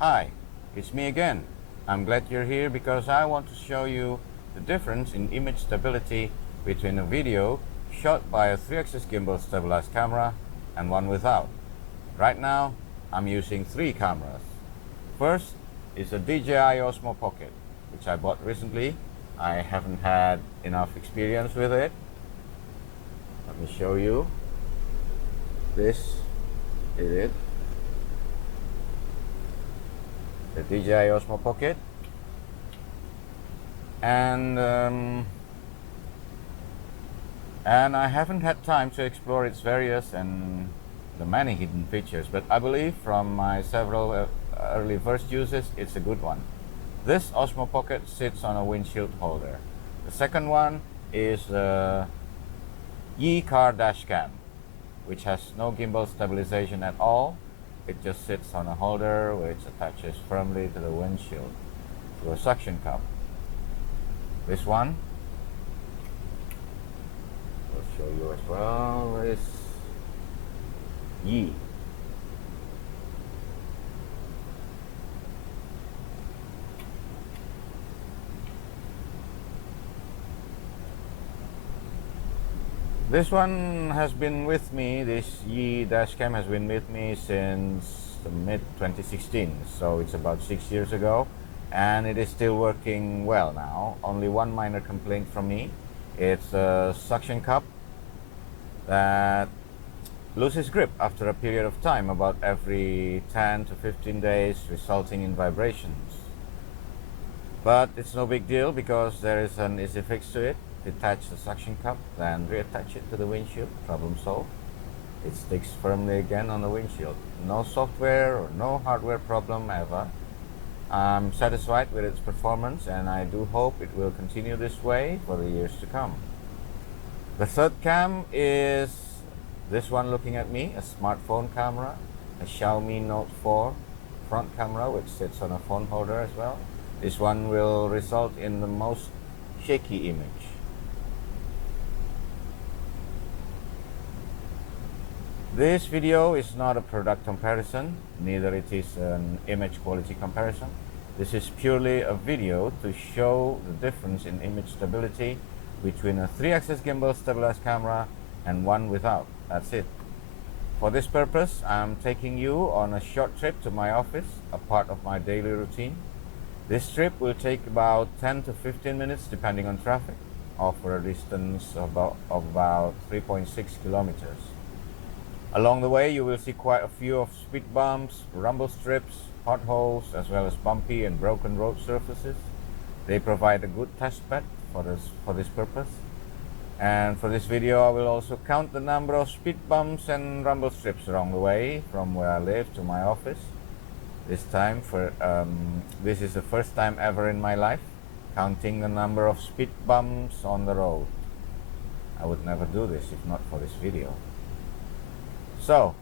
Hi, it's me again. I'm glad you're here because I want to show you the difference in image stability between a video shot by a 3-axis gimbal stabilized camera and one without. Right now, I'm using 3 cameras. First is a DJI Osmo Pocket, which I bought recently. I haven't had enough experience with it. Let me show you. This is it. The DJI Osmo Pocket, and I haven't had time to explore its various and the many hidden features, but I believe from my several early first uses it's a good one. This Osmo Pocket sits on a windshield holder. The second one is a Yi Car Dash Cam, which has no gimbal stabilization at all. It just sits on a holder which attaches firmly to the windshield through a suction cup. This one, I'll show you as well, is Yi. This one has been with me, this Yi Dashcam has been with me since the mid-2016, so it's about 6 years ago, and it is still working well now. Only one minor complaint from me. It's a suction cup that loses grip after a period of time, about every 10 to 15 days, resulting in vibrations. But it's no big deal because there is an easy fix to it. Detach the suction cup, then reattach it to the windshield. Problem solved. It sticks firmly again on the windshield. No software or no hardware problem ever. I'm satisfied with its performance, and I do hope it will continue this way for the years to come. The third cam is this one looking at me, a smartphone camera, a Xiaomi Note 4 front camera which sits on a phone holder as well. This one will result in the most shaky image. This video is not a product comparison, neither it is an image quality comparison. This is purely a video to show the difference in image stability between a 3-axis gimbal stabilized camera and one without. That's it. For this purpose, I'm taking you on a short trip to my office, a part of my daily routine. This trip will take about 10 to 15 minutes depending on traffic, over a distance of about 3.6 kilometers. Along the way, you will see quite a few of speed bumps, rumble strips, potholes, as well as bumpy and broken road surfaces. They provide a good test bed for this purpose. And for this video, I will also count the number of speed bumps and rumble strips along the way from where I live to my office. This is the first time ever in my life counting the number of speed bumps on the road. I would never do this if not for this video. So,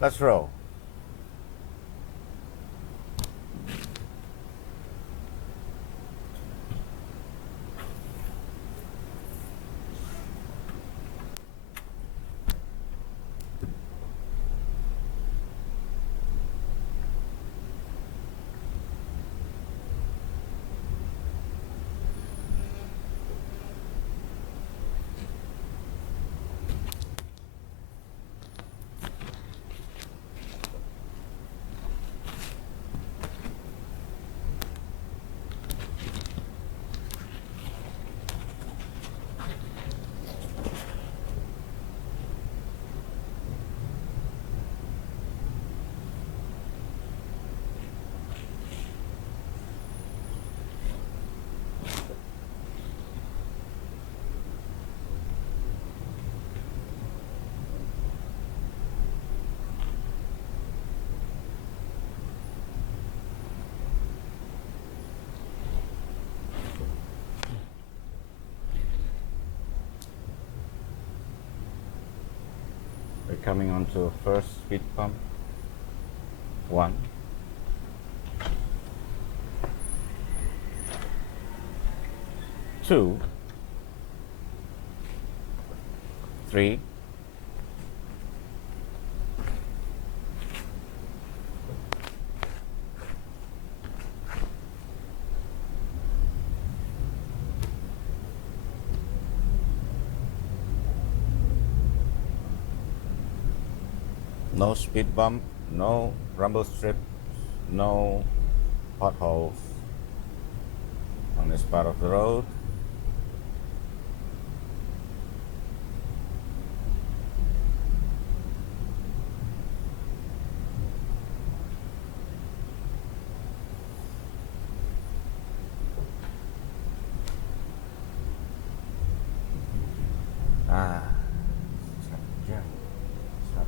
let's roll. We're coming on to first speed bump. 1, 2, 3, 4, No speed bump, no rumble strips, no potholes on this part of the road. Ah, traffic jam. Stop.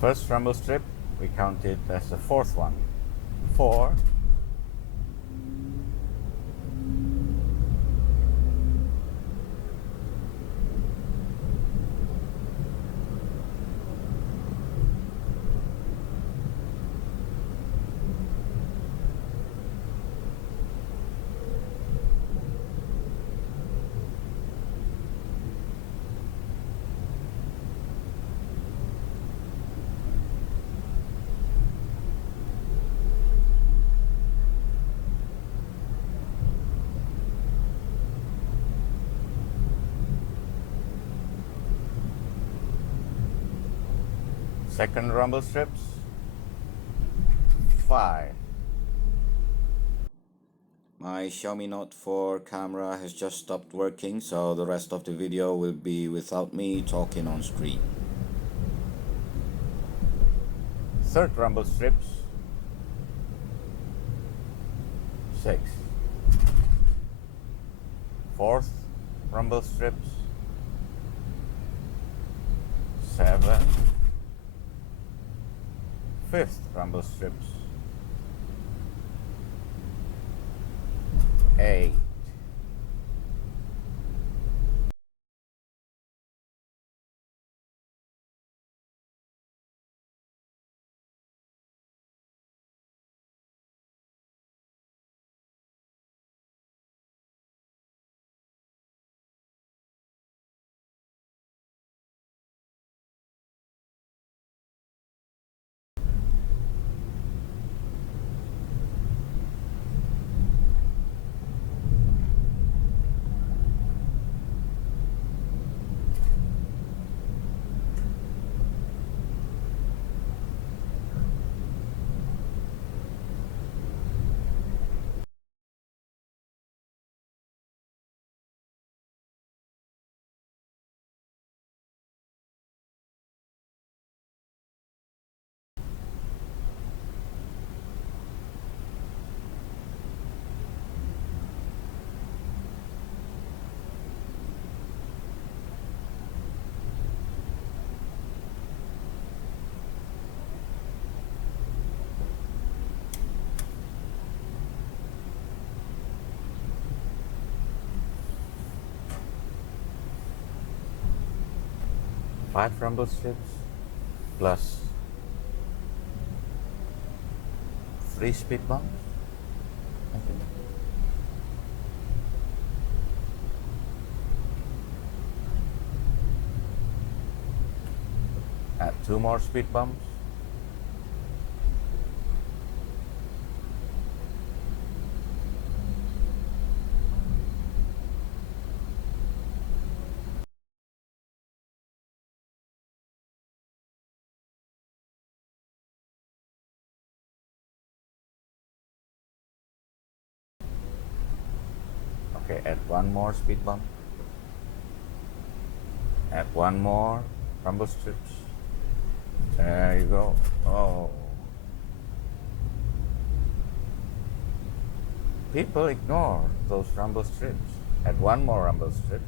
First rumble strip, we count it as the fourth one. 4. Second rumble strips, 5. My Xiaomi Note 4 camera has just stopped working, so the rest of the video will be without me talking on screen. Third rumble strips, 6. Fourth rumble strips, 7. Fifth rumble strips, 8. Five rumble strips plus 3 speed bumps. I think. Add 2 more speed bumps. Okay, add 1 more speed bump. Add 1 more rumble strips. There you go. Oh. People ignore those rumble strips. Add 1 more rumble strips.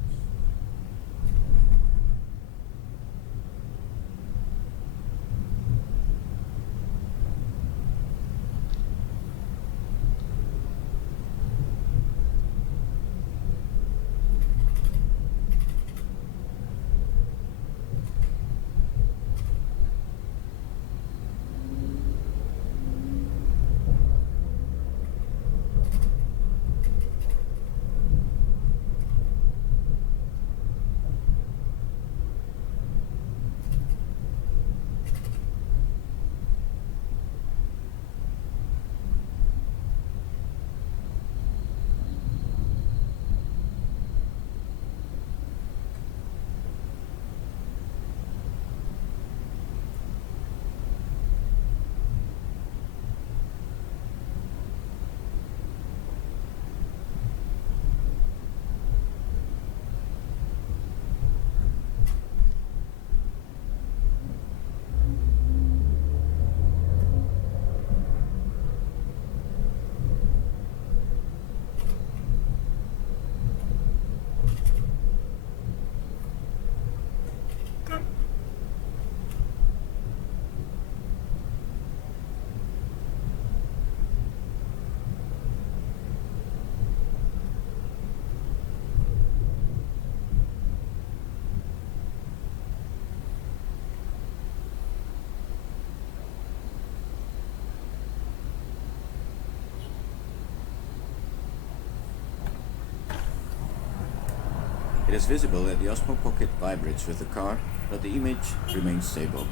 It is visible that the Osmo Pocket vibrates with the car, but the image remains stable.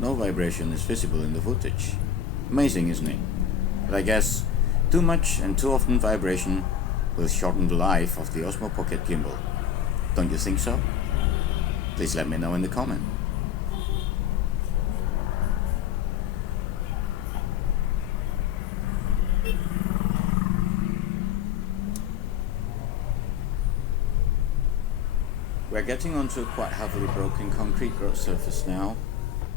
No vibration is visible in the footage. Amazing, isn't it? But I guess too much and too often vibration will shorten the life of the Osmo Pocket gimbal. Don't you think so? Please let me know in the comment. We're getting onto a quite heavily broken concrete road surface now.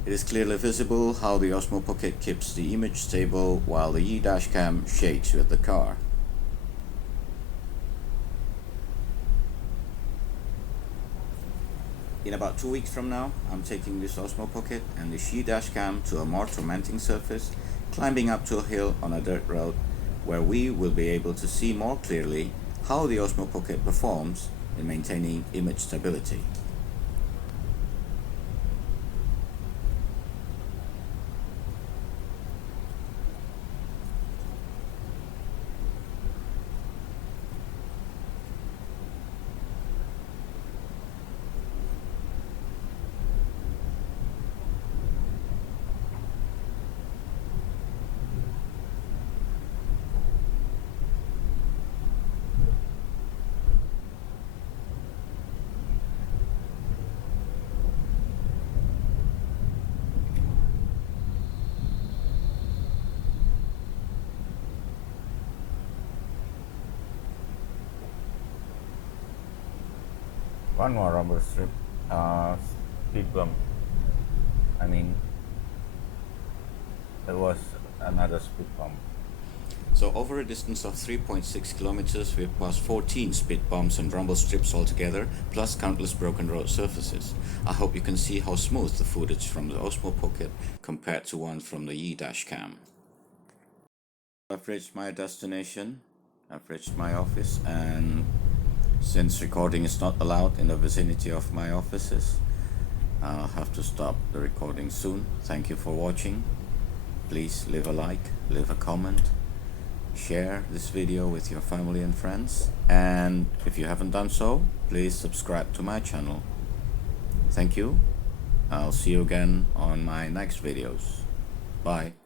It is clearly visible how the Osmo Pocket keeps the image stable while the e-dashcam shakes with the car. In about 2 weeks from now, I'm taking this Osmo Pocket and the e-dashcam to a more tormenting surface, climbing up to a hill on a dirt road where we will be able to see more clearly how the Osmo Pocket performs in maintaining image stability. One more rubber strip, speed bump. I mean, it was another speed bump. So over a distance of 3.6 kilometers, we've passed 14 speed bumps and rumble strips altogether, plus countless broken road surfaces. I hope you can see how smooth the footage from the Osmo Pocket compared to one from the e-dashcam. I've reached my destination, I've reached my office, and since recording is not allowed in the vicinity of my offices, I'll have to stop the recording soon. Thank you for watching. Please leave a like, leave a comment, share this video with your family and friends, and if you haven't done so, please subscribe to my channel. Thank you. I'll see you again on my next videos. Bye.